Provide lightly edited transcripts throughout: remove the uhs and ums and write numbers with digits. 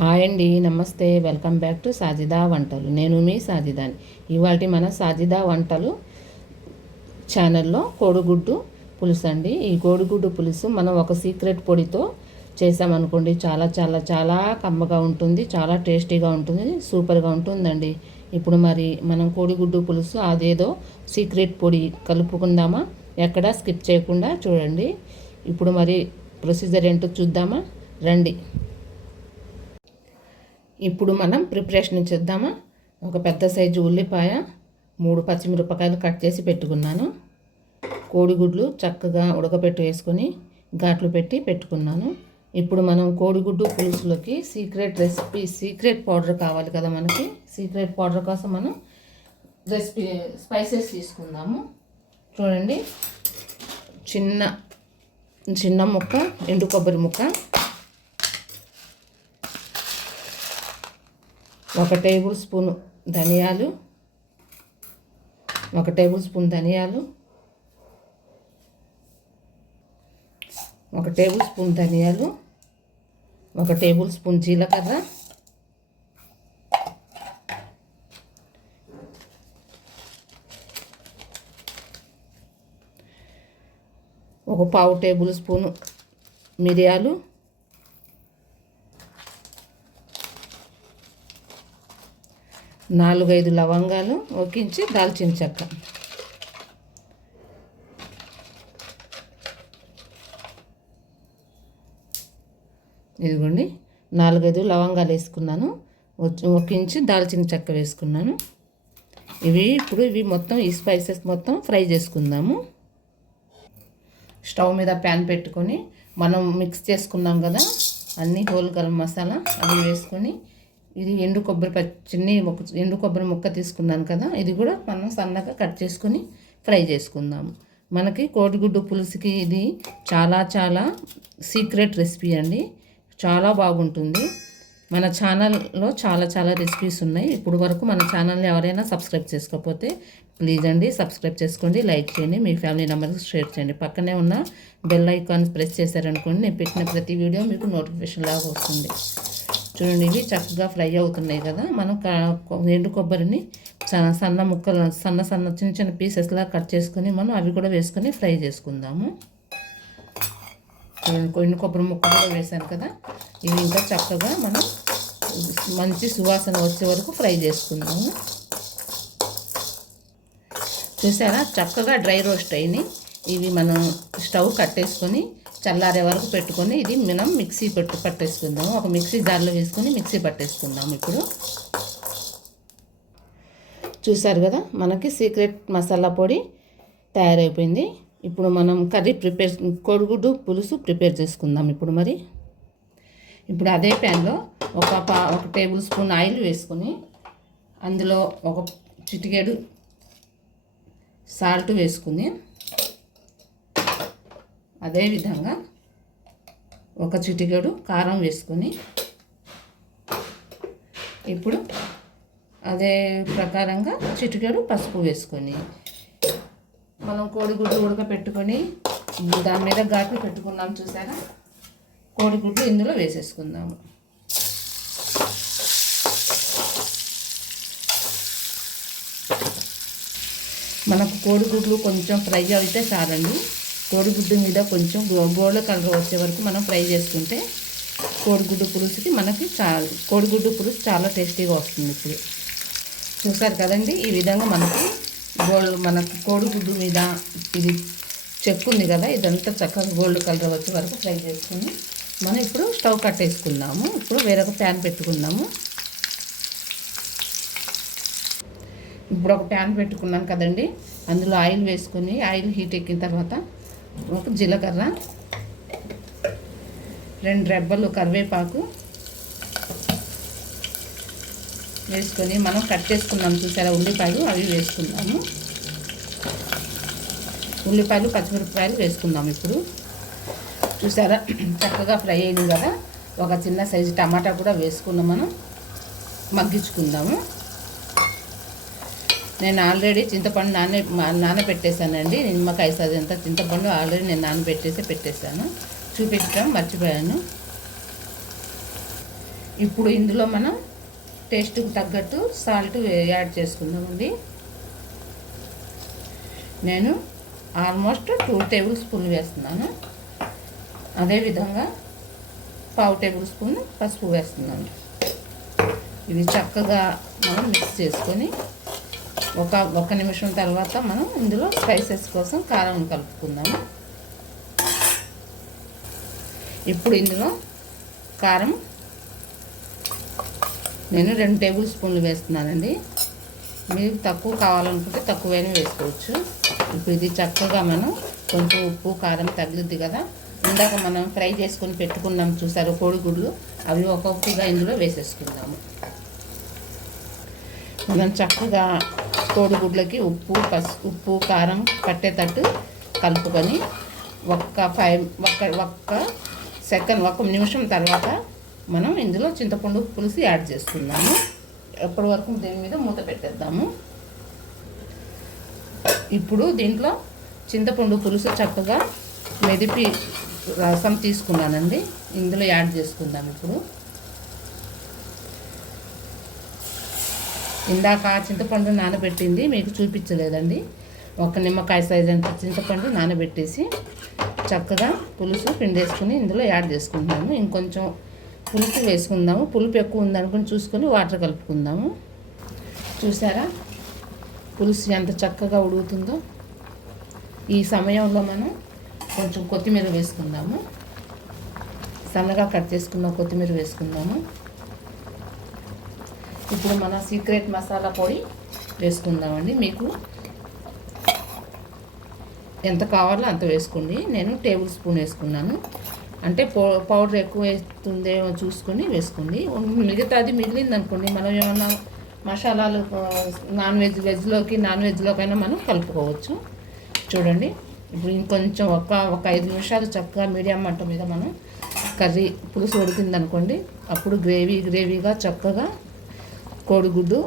Hi అండి, నమస్తే. Welcome back to Sajida వంటలు. నేను మీ సాజిదాని. ఇవాళ మన సాజిదా వంటలు ఛానల్లో కోడిగుడ్డు పులుసు అండి. ఈ కోడిగుడ్డు పులుసు మనం ఒక సీక్రెట్ పొడితో చేసామనుకోండి, చాలా చాలా చాలా కమ్మగా ఉంటుంది, చాలా టేస్టీగా ఉంటుంది, సూపర్గా ఉంటుందండి. ఇప్పుడు మరి మనం కోడిగుడ్డు పులుసు అదేదో సీక్రెట్ పొడి కలుపుకుందామా? ఎక్కడా స్కిప్ చేయకుండా చూడండి. ఇప్పుడు మరి ప్రొసీజర్ ఏంటో చూద్దామా? రండి. ఇప్పుడు మనం ప్రిపరేషన్ చేద్దామా? ఒక పెద్ద సైజు ఉల్లిపాయ, 3 పచ్చిమిరపకాయలు కట్ చేసి పెట్టుకున్నాను. కోడిగుడ్లు చక్కగా ఉడకపెట్టి వేసుకొని ఘాట్లు పెట్టి పెట్టుకున్నాను. ఇప్పుడు మనం కోడిగుడ్డు పులుసులోకి సీక్రెట్ రెసిపీ, సీక్రెట్ పౌడర్ కావాలి కదా మనకి. సీక్రెట్ పౌడర్ కోసం మనం రెసిపీ స్పైసెస్ తీసుకుందాము. చూడండి, చిన్న ముక్క ఎండు కొబ్బరి ముక్క, 1 టేబుల్ స్పూన్ ధనియాలు, 1 టేబుల్ స్పూన్ ధనియాలు, 1 టేబుల్ స్పూన్ ధనియాలు, 1 టేబుల్ స్పూన్ జీలకర్ర, 1/4 టేబుల్ స్పూన్ మిరియాలు, 4-5 లవంగాలు, ఒక ఇంచు దాల్చిన చెక్క. ఇదిగోండి, 4-5 లవంగాలు వేసుకున్నాను, 1 ఇంచు దాల్చిన చెక్క వేసుకున్నాను. ఇవి మొత్తం ఈ స్పైసెస్ మొత్తం ఫ్రై చేసుకుందాము. స్టవ్ మీద ప్యాన్ పెట్టుకొని మనం మిక్స్ చేసుకున్నాం కదా అన్ని హోల్ గరం మసాలా అవి వేసుకొని, ఇది ఎండు కొబ్బరి ముక్క తీసుకున్నాను కదా, ఇది కూడా మనం సన్నగా కట్ చేసుకొని ఫ్రై చేసుకుందాము. మనకి కోడిగుడ్డు పులుసుకి ఇది చాలా చాలా సీక్రెట్ రెసిపీ అండి, చాలా బాగుంటుంది. మన ఛానల్లో చాలా చాలా రెసిపీస్ ఉన్నాయి. ఇప్పుడు వరకు మన ఛానల్ని ఎవరైనా సబ్స్క్రైబ్ చేసుకోకపోతే ప్లీజ్ అండి సబ్స్క్రైబ్ చేసుకోండి, లైక్ చేయండి, మీ ఫ్యామిలీ మెంబర్స్కి షేర్ చేయండి. పక్కనే ఉన్న బెల్ ఐకాన్ ప్రెస్ చేశారనుకోండి, నేను పెట్టిన ప్రతి వీడియో మీకు నోటిఫికేషన్ లాగా వస్తుంది. చూడండి, ఇవి చక్కగా ఫ్రై అవుతున్నాయి కదా. మనం ఎండు కొబ్బరిని సన్న ముక్కలు చిన్న చిన్న పీసెస్లా కట్ చేసుకొని మనం అవి కూడా వేసుకొని ఫ్రై చేసుకుందాము. ఎండు కొబ్బరి ముక్క కూడా వేసాను కదా, ఇవి ఇంకా చక్కగా మనం మంచి సువాసన వచ్చే వరకు ఫ్రై చేసుకుందాము. చూసారా, చక్కగా డ్రై రోస్ట్ అయినాయి. ఇవి మనం స్టవ్ కట్టేసుకొని చల్లారే వరకు పెట్టుకొని ఇది మనం మిక్సీ పట్టేసుకుందాము. ఒక మిక్సీ జార్లో వేసుకొని మిక్సీ పట్టేసుకుందాము. ఇప్పుడు చూసారు కదా, మనకి సీక్రెట్ మసాలా పొడి తయారైపోయింది. ఇప్పుడు మనం కోడిగుడ్డు పులుసు ప్రిపేర్ చేసుకుందాం. ఇప్పుడు అదే ప్యాన్లో ఒక టేబుల్ స్పూన్ ఆయిల్ వేసుకొని అందులో ఒక చిటికెడు సాల్ట్ వేసుకుని, అదేవిధంగా ఒక చిటికెడు కారం వేసుకొని, ఇప్పుడు అదే ప్రకారంగా చిటికెడు పసుపు వేసుకొని మనం కోడిగుడ్లు ఉడకపెట్టుకొని దాని మీద ఘాట్లు పెట్టుకున్నాం చూసారా, కోడిగుడ్లు ఇందులో వేసేసుకుందాము. మనకు కోడిగుడ్లు కొంచెం ఫ్రై అయితే చాలండి. కోడిగుడ్డు మీద కొంచెం గోల్డ్ కలర్ వచ్చే వరకు మనం ఫ్రై చేసుకుంటే కోడిగుడ్డు పులుసు చాలా టేస్టీగా వస్తుంది. ఇప్పుడు చూసారు కదండి, ఈ విధంగా మనకి కోడిగుడ్డు మీద ఇది చెక్కు ఉంది కదా, ఇదంతా చక్కగా గోల్డ్ కలర్ వచ్చే వరకు ఫ్రై చేసుకుని మనం ఇప్పుడు స్టవ్ కట్టేసుకుందాము. ఇప్పుడు వేరొక ప్యాన్ పెట్టుకుందాము. ఇప్పుడు ఒక ప్యాన్ పెట్టుకున్నాం కదండి, అందులో ఆయిల్ వేసుకొని ఆయిల్ హీట్ ఎక్కిన తర్వాత ఒక జీలకర్ర, 2 రెబ్బలు కరివేపాకు వేసుకొని మనం కట్ చేసుకున్నాం చూసారా ఉల్లిపాయలు, అవి వేసుకుందాము. ఉల్లిపాయలు పచ్చిమిరపకాయలు వేసుకుందాం. ఇప్పుడు చూసారా చక్కగా ఫ్రై అయింది కదా, ఒక చిన్న సైజు టమాటా కూడా వేసుకున్నాం. మనం మగ్గించుకుందాము. నేను ఆల్రెడీ చింతపండు నానబెట్టేశానండి. నిమ్మకాయ సైజంతా చింతపండు ఆల్రెడీ నేను నానబెట్టేసాను, చూపించడం మర్చిపోయాను. ఇప్పుడు ఇందులో మనం టేస్ట్కి తగ్గట్టు సాల్ట్ యాడ్ చేసుకుందామండి. నేను ఆల్మోస్ట్ 2 టేబుల్ స్పూన్లు వేస్తున్నాను. అదేవిధంగా 1/2 టేబుల్ స్పూన్ పసుపు వేస్తున్నాను. ఇది చక్కగా మనం మిక్స్ చేసుకొని ఒక నిమిషం తర్వాత మనం ఇందులో స్పైసెస్ కోసం కారం కలుపుకుందాము. ఇప్పుడు ఇందులో కారం నేను 2 టేబుల్ స్పూన్లు వేస్తున్నానండి. మీరు తక్కువ కావాలనుకుంటే తక్కువైనా వేసుకోవచ్చు. ఇప్పుడు ఇది చక్కగా మనం కొంచెం ఉప్పు కారం తగిలిద్ది కదా, ఇందాక మనం ఫ్రై చేసుకొని పెట్టుకున్నాం చూసారు కోడిగుడ్లు, అవి ఒక్కొక్కటిగా ఇందులో వేసేసుకుందాము. మనం చక్కగా కోడిగుడ్లకి ఉప్పు కారం పట్టేటట్టు కలుపుకొని ఒక నిమిషం తర్వాత మనం ఇందులో చింతపండు పులుసు యాడ్ చేసుకుందాము. ఎప్పటి వరకు దీని మీద మూత పెట్టేద్దాము. ఇప్పుడు దీంట్లో చింతపండు పులుసు చక్కగా మెదిపి రసం తీసుకున్నానండి, ఇందులో యాడ్ చేసుకుందాం. ఇప్పుడు ఇందాక చింతపండు నానబెట్టింది మీకు చూపించలేదండి. ఒక నిమ్మకాయ సైజ్ అంత చింతపండు నానబెట్టేసి చక్కగా పులుసు పిండేసుకుని ఇందులో యాడ్ చేసుకుంటాము. ఇంకొంచెం పులుసు వేసుకుందాము. పులుపు ఎక్కువ ఉందనుకుని చూసుకొని వాటర్ కలుపుకుందాము. చూసారా పులుసు ఎంత చక్కగా ఉడుకుతుందో. ఈ సమయంలో మనం కొంచెం కొత్తిమీర వేసుకుందాము. సన్నగా కట్ చేసుకున్న కొత్తిమీర వేసుకుందాము. ఇప్పుడు మన సీక్రెట్ మసాలా పొడి వేసుకుందామండి. మీకు ఎంత కావాలో అంత వేసుకోండి. నేను టేబుల్ స్పూన్ వేసుకున్నాను. అంటే పౌడర్ ఎక్కువ వేస్తుందేమో చూసుకొని వేసుకోండి. మిగతాది మిగిలింది అనుకోండి, మనం ఏమన్నా మసాలాలు నాన్ వెజ్లోకైనా మనం కలుపుకోవచ్చు. చూడండి ఇప్పుడు ఇంకొంచెం ఒక 5 నిమిషాలు చక్కగా మీడియం మంట మీద మనం కర్రీ పులుసు ఉడికిందనుకోండి, అప్పుడు గ్రేవీగా చక్కగా కోడిగుడ్డు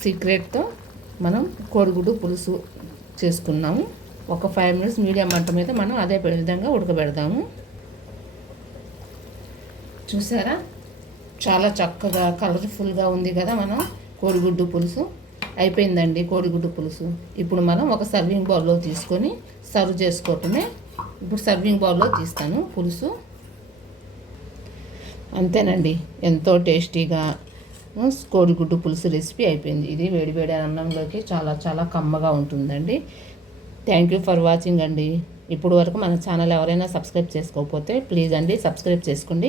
సీక్రెట్తో మనం కోడిగుడ్డు పులుసు చేసుకున్నాము. ఒక 5 మినిట్స్ మీడియం మంట మీద మనం అదే విధంగా ఉడకబెడదాము. చూసారా చాలా చక్కగా కలర్ఫుల్గా ఉంది కదా మనం కోడిగుడ్డు పులుసు. అయిపోయిందండి కోడిగుడ్డు పులుసు. ఇప్పుడు మనం ఒక సర్వింగ్ బౌల్లో తీసుకొని సర్వ్ చేసుకోవటమే. ఇప్పుడు సర్వింగ్ బౌల్లో తీస్తాను పులుసు. అంతేనండి, ఎంతో టేస్టీగా కోడిగుడ్డు పులుసు రెసిపీ అయిపోయింది. ఇది వేడివేడి అన్నంలోకి చాలా చాలా కమ్మగా ఉంటుందండి. థ్యాంక్ యూ ఫర్ వాచింగ్ అండి. ఇప్పుడు వరకు మన ఛానల్ ఎవరైనా సబ్స్క్రైబ్ చేసుకోకపోతే ప్లీజ్ అండి సబ్స్క్రైబ్ చేసుకోండి,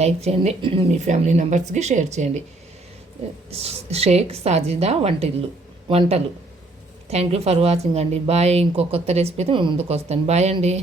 లైక్ చేయండి, మీ ఫ్యామిలీ మెంబర్స్కి షేర్ చేయండి. షేక్ సాజిదా వంటలు. థ్యాంక్ యూ ఫర్ వాచింగ్ అండి. బాయ్. ఇంకో కొత్త రెసిపీతో మేము ముందుకు వస్తాను. బాయ్ అండి.